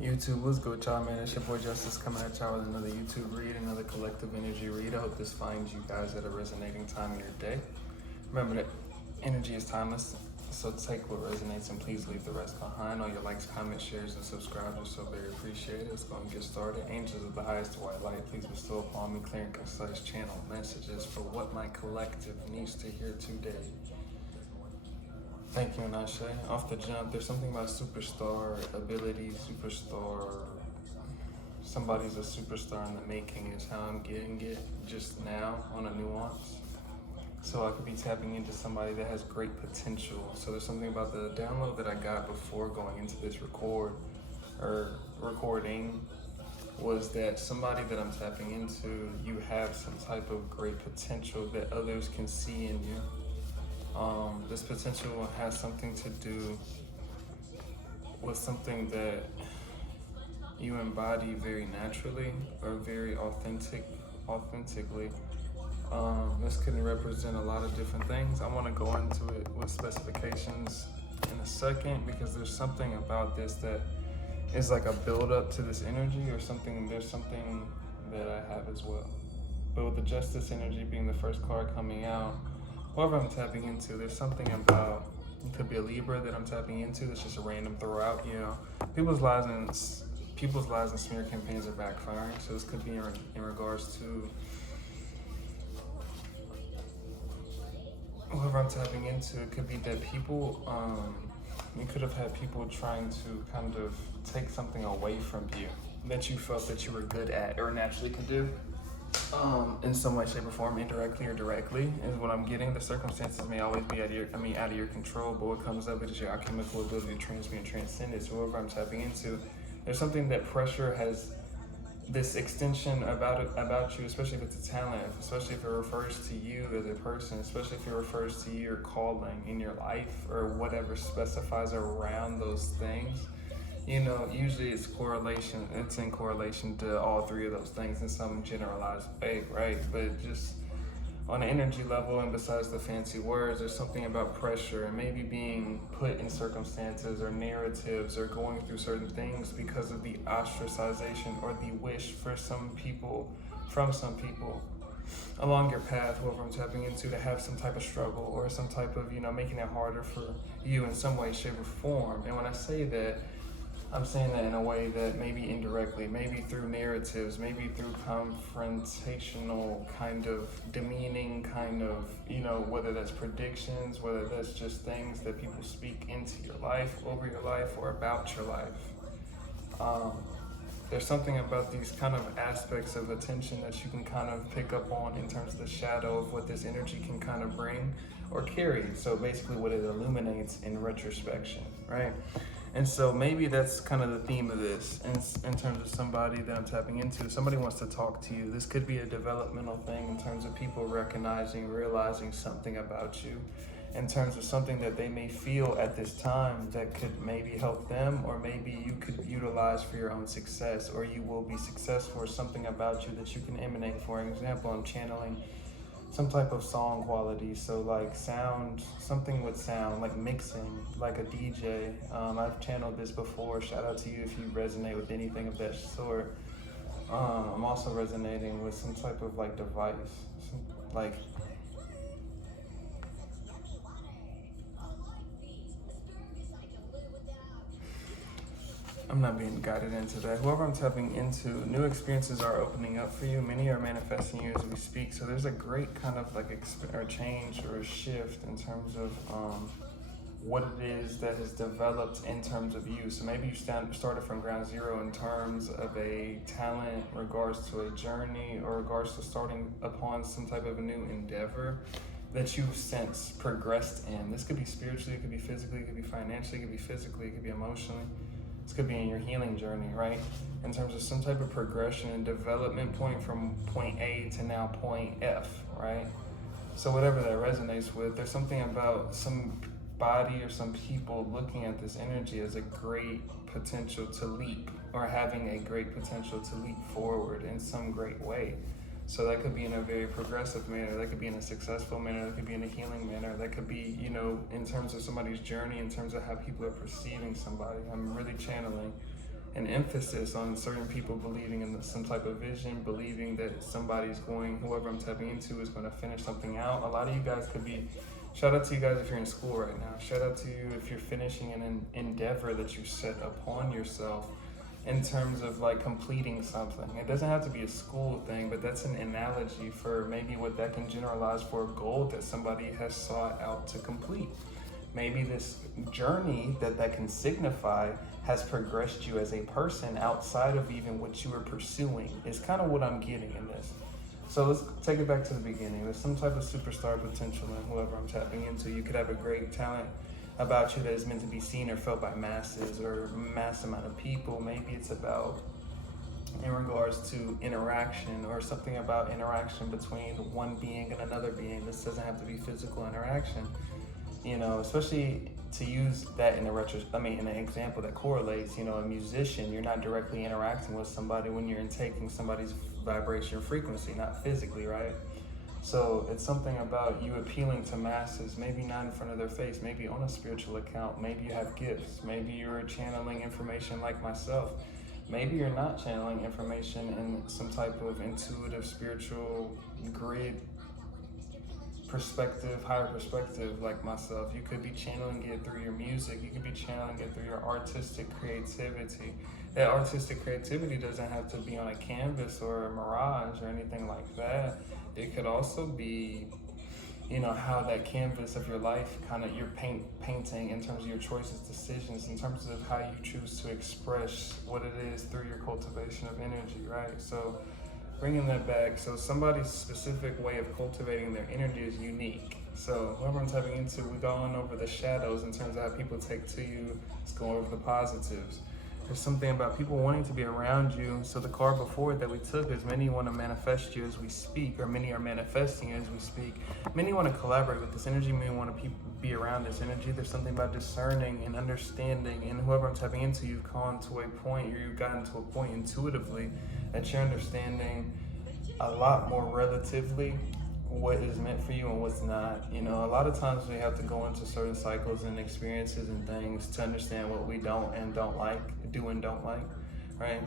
YouTube, what's good, y'all, man? It's your boy Justice coming at y'all with another YouTube read, another collective energy read. I hope this finds you guys at a resonating time in your day. Remember that energy is timeless, so take what resonates and please leave the rest behind. All your likes, comments, shares, and subscribes are so very appreciated. Let's go and get started. Angels of the highest white light, please bestow upon me clear and concise channel messages for what my collective needs to hear today. Thank you, and Ashe. Off the jump, there's something about superstar ability, superstar. Somebody's a superstar in the making is how I'm getting it just now on a nuance. So I could be tapping into somebody that has great potential. So there's something about the download that I got before going into this recording was that somebody that I'm tapping into, you have some type of great potential that others can see in you. This potential has something to do with something that you embody very naturally or very authentically. This can represent a lot of different things. I want to go into it with specifications in a second because there's something about this that is like a build up to this energy or something. There's something that I have as well. But with the Justice energy being the first card coming out, whoever I'm tapping into, there's something about, it could be a Libra that I'm tapping into that's just a random throughout, you know. People's lies and smear campaigns are backfiring, so this could be in regards to whoever I'm tapping into. It could be that people, you could have had people trying to kind of take something away from you that you felt that you were good at or naturally could do. In some way, shape, or form, indirectly or directly, is what I'm getting. The circumstances may always be out of your control, but what comes up is your alchemical ability to transmute and transcend it. So whoever I'm tapping into, there's something that pressure has this extension about you, especially if it's a talent, especially if it refers to you as a person, especially if it refers to your calling in your life or whatever specifies around those things. You know, usually it's in correlation to all three of those things in some generalized way, right? But just on an energy level and besides the fancy words, there's something about pressure and maybe being put in circumstances or narratives or going through certain things because of the ostracization or the wish for some people, from some people along your path, whoever I'm tapping into, to have some type of struggle or some type of, you know, making it harder for you in some way, shape, or form. And when I say that, I'm saying that in a way that maybe indirectly, maybe through narratives, maybe through confrontational kind of demeaning kind of, you know, whether that's predictions, whether that's just things that people speak into your life, over your life, or about your life. There's something about these kind of aspects of attention that you can kind of pick up on in terms of the shadow of what this energy can kind of bring or carry. So basically what it illuminates in retrospection, right? And so maybe that's kind of the theme of this in terms of somebody that I'm tapping into. Somebody wants to talk to you. This could be a developmental thing in terms of people realizing something about you, in terms of something that they may feel at this time that could maybe help them, or maybe you could utilize for your own success, or you will be successful, or something about you that you can emanate. For example, I'm channeling some type of song quality, so like sound, something with sound, like mixing, like a DJ. I've channeled this before. Shout out to you if you resonate with anything of that sort. I'm also resonating with some type of like device, like I'm not being guided into that. Whoever I'm tapping into, new experiences are opening up for you. Many are manifesting you as we speak. So there's a great kind of like change or a shift in terms of what it is that has developed in terms of you. So maybe you started from ground zero in terms of a talent, regards to a journey, or regards to starting upon some type of a new endeavor that you've since progressed in. This could be spiritually, it could be physically, it could be financially, it could be physically, it could be emotionally. This could be in your healing journey, right? In terms of some type of progression and development point from point A to now point F, right? So whatever that resonates with, there's something about somebody or some people looking at this energy as a great potential to leap, or having a great potential to leap forward in some great way. So that could be in a very progressive manner, that could be in a successful manner, that could be in a healing manner, that could be, you know, in terms of somebody's journey, in terms of how people are perceiving somebody. I'm really channeling an emphasis on certain people believing in some type of vision, believing that whoever I'm tapping into is going to finish something out. A lot of you guys could be, shout out to you guys if you're in school right now. Shout out to you if you're finishing an endeavor that you set upon yourself in terms of like completing something. It doesn't have to be a school thing, but that's an analogy for maybe what that can generalize for a goal that somebody has sought out to complete. Maybe this journey that can signify has progressed you as a person outside of even what you were pursuing, is kind of what I'm getting in this. So let's take it back to the beginning. There's some type of superstar potential in whoever I'm tapping into. You could have a great talent about you that is meant to be seen or felt by masses or mass amount of people. Maybe it's about in regards to interaction, or something about interaction between one being and another being. This doesn't have to be physical interaction, especially to use that in an example that correlates. A musician, you're not directly interacting with somebody when you're taking somebody's vibration frequency, not physically, right? So it's something about you appealing to masses, maybe not in front of their face, maybe on a spiritual account, maybe you have gifts, maybe you're channeling information like myself, maybe you're not channeling information in some type of intuitive, spiritual grid perspective, higher perspective like myself. You could be channeling it through your music, you could be channeling it through your artistic creativity. That artistic creativity doesn't have to be on a canvas or a mirage or anything like that. It could also be, how that canvas of your life, kind of you're painting in terms of your choices, decisions, in terms of how you choose to express what it is through your cultivation of energy, right? So bringing that back, so somebody's specific way of cultivating their energy is unique. So whoever I'm tapping into, we're going over the shadows in terms of how people take to you. Let's go over the positives. There's something about people wanting to be around you. So the card before that we took is many want to manifest you as we speak, or many are manifesting as we speak. Many want to collaborate with this energy, many want to be around this energy. There's something about discerning and understanding, and whoever I'm tapping into, you've gone to a point, or you've gotten to a point intuitively that you're understanding a lot more relatively what is meant for you and what's not. A lot of times we have to go into certain cycles and experiences and things to understand what we don't like, right?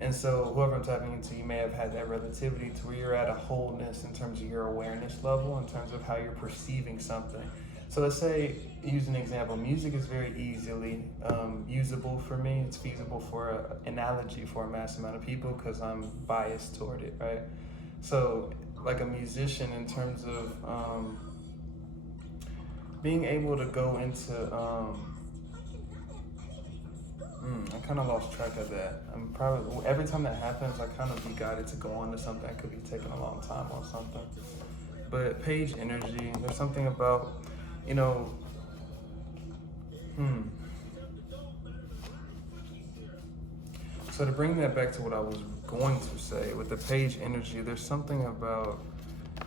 And so whoever I'm tapping into, you may have had that relativity to where you're at a wholeness in terms of your awareness level, in terms of how you're perceiving something. So let's say, use an example, music is very easily usable for me. It's feasible for an analogy for a mass amount of people because I'm biased toward it, right? So like a musician, in terms of being able to go into, I kind of lost track of that. Every time that happens, I kind of be guided to go on to something. I could be taking a long time on something. But page energy, there's something about, So to bring that back to what I was going to say, with the page energy, there's something about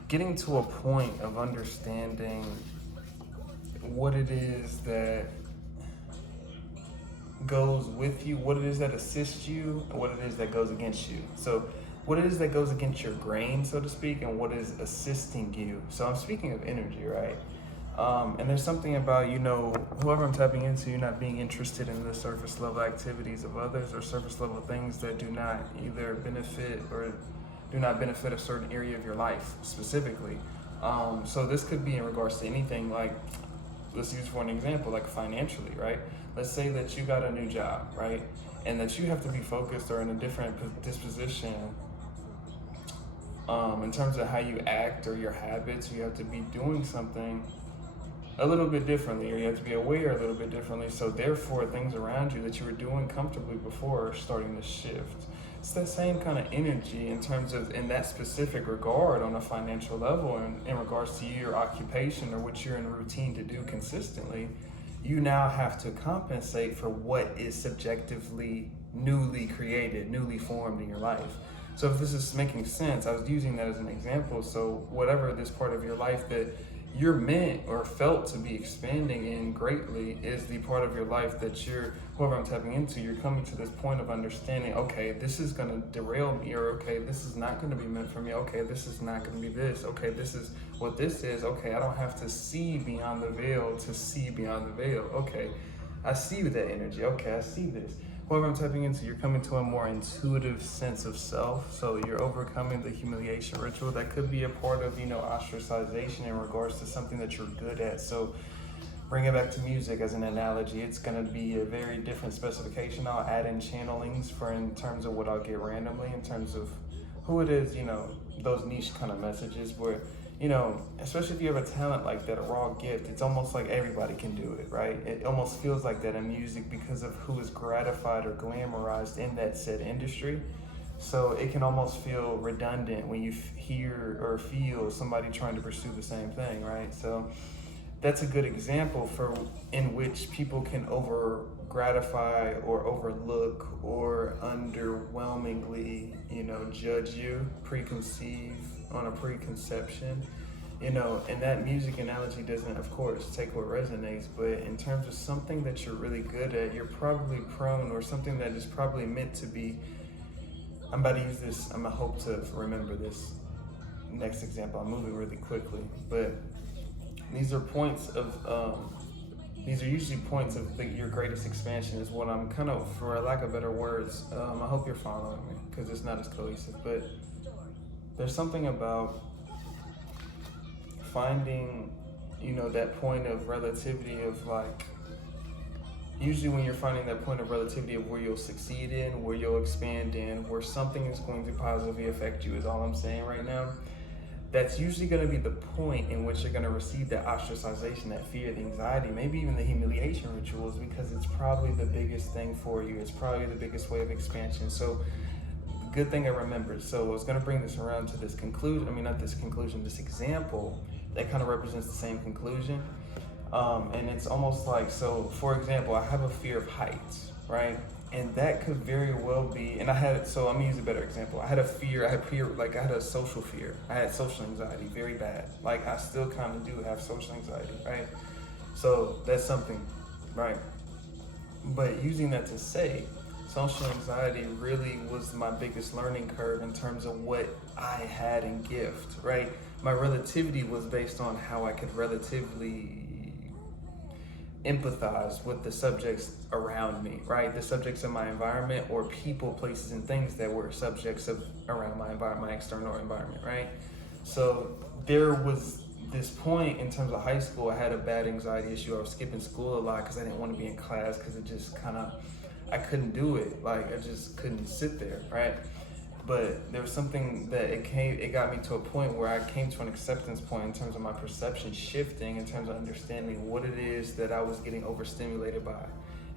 getting to a point of understanding what it is that goes with you, what it is that assists you, and what it is that goes against you. So what it is that goes against your grain, so to speak, and what is assisting you. So I'm speaking of energy, right? And there's something about, whoever I'm tapping into, you're not being interested in the surface level activities of others, or surface level things that do not either benefit or do not benefit a certain area of your life specifically. So this could be in regards to anything, like, let's use for an example, like financially, right? Let's say that you got a new job, right? And that you have to be focused or in a different disposition in terms of how you act or your habits. You have to be doing something a little bit differently, or you have to be aware a little bit differently. So therefore, things around you that you were doing comfortably before are starting to shift. It's that same kind of energy in terms of, in that specific regard, on a financial level, and in regards to your occupation or what you're in routine to do consistently. You now have to compensate for what is subjectively newly created, newly formed in your life. So if this is making sense, I was using that as an example. So whatever this part of your life that you're meant or felt to be expanding in greatly is the part of your life that whoever I'm tapping into, you're coming to this point of understanding, okay, this is going to derail me, or okay, this is not going to be meant for me, okay, this is not going to be this, okay, this is what this is, okay, I don't have to see beyond the veil to see beyond the veil, okay, I see that energy, okay, I see this. whoever I'm tapping into, you're coming to a more intuitive sense of self. So you're overcoming the humiliation ritual. That could be a part of, ostracization in regards to something that you're good at. So bring it back to music as an analogy. It's going to be a very different specification. I'll add in channelings for in terms of what I'll get randomly, in terms of who it is, those niche kind of messages where, especially if you have a talent like that, a raw gift, it's almost like everybody can do it, right? It almost feels like that in music because of who is gratified or glamorized in that said industry. So it can almost feel redundant when you hear or feel somebody trying to pursue the same thing, right? So that's a good example in which people can over gratify or overlook or underwhelmingly, judge you, preconceive on a preconception, and that music analogy doesn't, of course, take what resonates, but in terms of something that you're really good at, you're probably prone, or something that is probably meant to be. I'm about to use this, I'm gonna hope to remember this next example. I'm moving really quickly, but these are points of, these are usually points of your greatest expansion is what I'm kind of, for lack of better words, I hope you're following me because it's not as cohesive, but there's something about finding, that point of relativity of usually when you're finding that point of relativity of where you'll succeed in, where you'll expand in, where something is going to positively affect you is all I'm saying right now. That's usually going to be the point in which you're going to receive that ostracization, that fear, the anxiety, maybe even the humiliation rituals, because it's probably the biggest thing for you. It's probably the biggest way of expansion. So good thing I remembered. So I was going to bring this around to this conclusion. I mean, not this conclusion, this example that kind of represents the same conclusion. And it's almost like, so for example, I have a fear of heights, right? And that could very well be, and so I'm gonna use a better example. I had a social fear. I had social anxiety, very bad. I still kind of do have social anxiety, right? So that's something, right? But using that to say, social anxiety really was my biggest learning curve in terms of what I had in gift, right? My relativity was based on how I could relatively empathize with the subjects around me, right? The subjects in my environment, or people, places, and things that were subjects of around my environment, my external environment, right? So there was this point in terms of high school, I had a bad anxiety issue. I was skipping school a lot because I didn't want to be in class because it just I couldn't do it. I just couldn't sit there, right? But there was something that it got me to a point where I came to an acceptance point in terms of my perception shifting, in terms of understanding what it is that I was getting overstimulated by.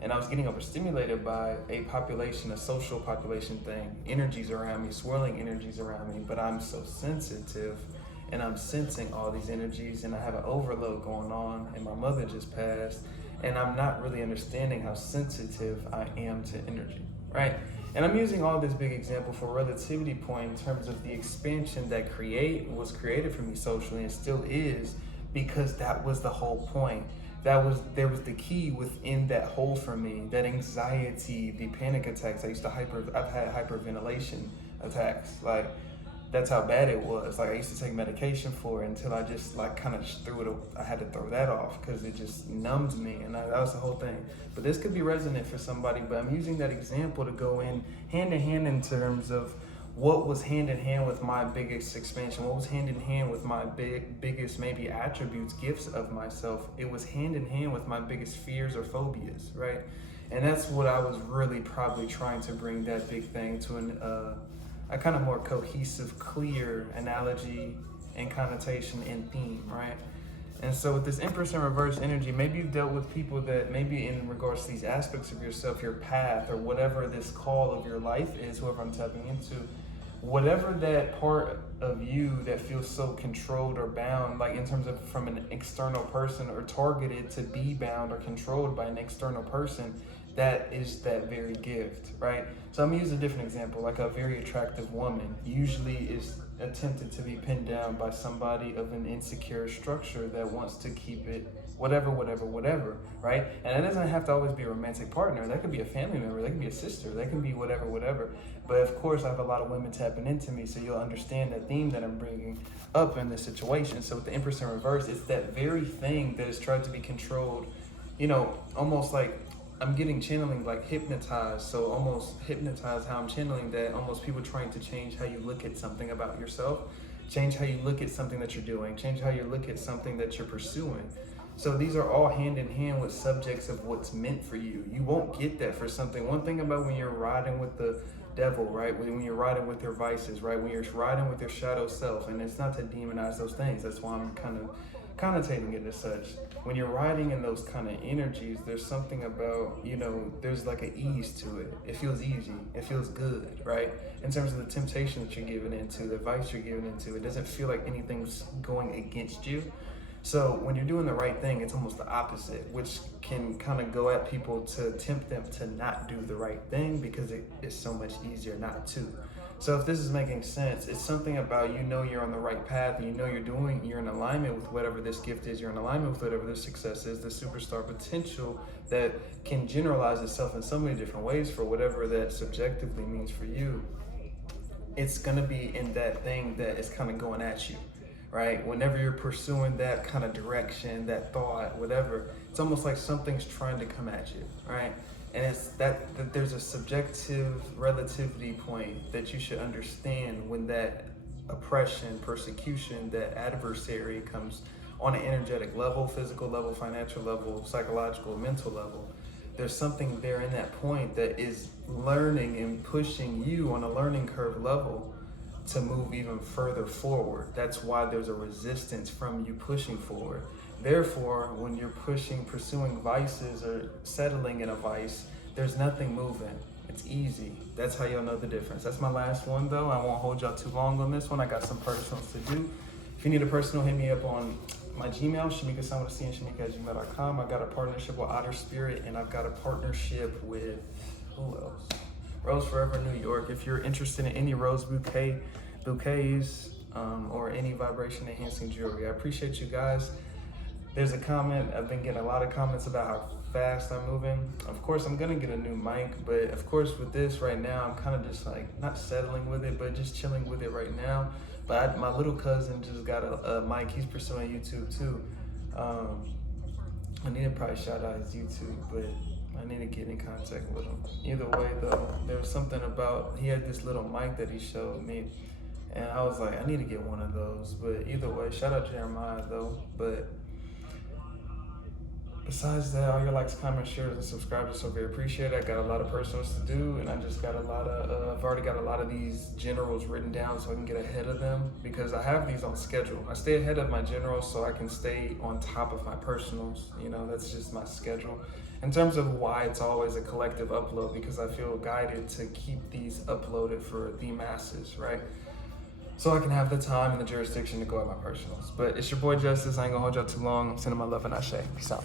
And I was getting overstimulated by a population, a social population thing, energies around me, swirling energies around me, but I'm so sensitive and I'm sensing all these energies and I have an overload going on, and my mother just passed, and I'm not really understanding how sensitive I am to energy, right? And I'm using all this big example for relativity point in terms of the expansion that was created for me socially and still is, because that was the whole point. There was the key within that hole for me, that anxiety, the panic attacks. I've had hyperventilation attacks. That's how bad it was. I used to take medication for it until I just kind of threw it. I had to throw that off because it just numbed me, and that was the whole thing. But this could be resonant for somebody, but I'm using that example to go in hand in hand in terms of what was hand in hand with my biggest expansion, what was hand in hand with my biggest maybe attributes, gifts of myself. It was hand in hand with my biggest fears or phobias, right? And that's what I was really probably trying to bring that big thing to a kind of more cohesive, clear analogy and connotation and theme, right? And so with this Empress in reverse energy, maybe you've dealt with people that maybe in regards to these aspects of yourself, your path, or whatever this call of your life is, whoever I'm tapping into, whatever that part of you that feels so controlled or bound, in terms of from an external person, or targeted to be bound or controlled by an external person, that is that very gift, right? So I'm gonna use a different example. A very attractive woman usually is attempted to be pinned down by somebody of an insecure structure that wants to keep it whatever, right? And it doesn't have to always be a romantic partner. That could be a family member, that could be a sister, that can be whatever. But of course, I have a lot of women tapping into me, so you'll understand the theme that I'm bringing up in this situation. So with the Empress in reverse, it's that very thing that is tried to be controlled, almost I'm getting channeling like hypnotized, so almost hypnotized how I'm channeling that, almost people trying to change how you look at something about yourself, change how you look at something that you're doing, change how you look at something that you're pursuing. So these are all hand in hand with subjects of what's meant for you. You won't get that for something. One thing about when you're riding with the devil, right? When you're riding with your vices, right? When you're riding with your shadow self, and it's not to demonize those things. That's why I'm kind of connotating it as such. When you're riding in those kind of energies, there's something about, there's like an ease to it. It feels easy. It feels good, right? In terms of the temptation that you're giving into, the vice you're giving into, it doesn't feel like anything's going against you. So when you're doing the right thing, it's almost the opposite, which can kind of go at people to tempt them to not do the right thing because it is so much easier not to. So if this is making sense, it's something about, you're on the right path, and you're in alignment with whatever this gift is, you're in alignment with whatever this success is, the superstar potential that can generalize itself in so many different ways for whatever that subjectively means for you. It's gonna be in that thing that is kind of going at you, right? Whenever you're pursuing that kind of direction, that thought, whatever, it's almost like something's trying to come at you, right? And it's that there's a subjective relativity point that you should understand when that oppression, persecution, that adversary comes on an energetic level, physical level, financial level, psychological, mental level. There's something there in that point that is learning and pushing you on a learning curve level to move even further forward. That's why there's a resistance from you pushing forward. Therefore, when you're pursuing vices or settling in a vice, there's nothing moving. It's easy. That's how you'll know the difference. That's my last one though. I won't hold y'all too long on this one. I got some personals to do. If you need a personal, hit me up on my Gmail, shamika@gmail.com. I got a partnership with Otter Spirit, and I've got a partnership with, who else? Rose Forever New York. If you're interested in any rose bouquets, or any vibration enhancing jewelry, I appreciate you guys. There's a comment, I've been getting a lot of comments about how fast I'm moving. Of course, I'm gonna get a new mic, but of course with this right now, I'm kind of just like, not settling with it, but just chilling with it right now. But my little cousin just got a mic, he's pursuing YouTube too. I need to probably shout out his YouTube, but I need to get in contact with him. Either way though, there was something about, he had this little mic that he showed me, and I was like, I need to get one of those. But either way, shout out Jeremiah though. But besides that, all your likes, comments, shares, and subscribes are so very appreciated. I got a lot of personals to do, and I just got a lot of, I've already got a lot of these generals written down so I can get ahead of them, because I have these on schedule. I stay ahead of my generals so I can stay on top of my personals. That's just my schedule. In terms of why it's always a collective upload, because I feel guided to keep these uploaded for the masses, right? So I can have the time and the jurisdiction to go at my personals. But it's your boy Justice. I ain't gonna hold y'all too long. I'm sending my love and ashe. Peace out.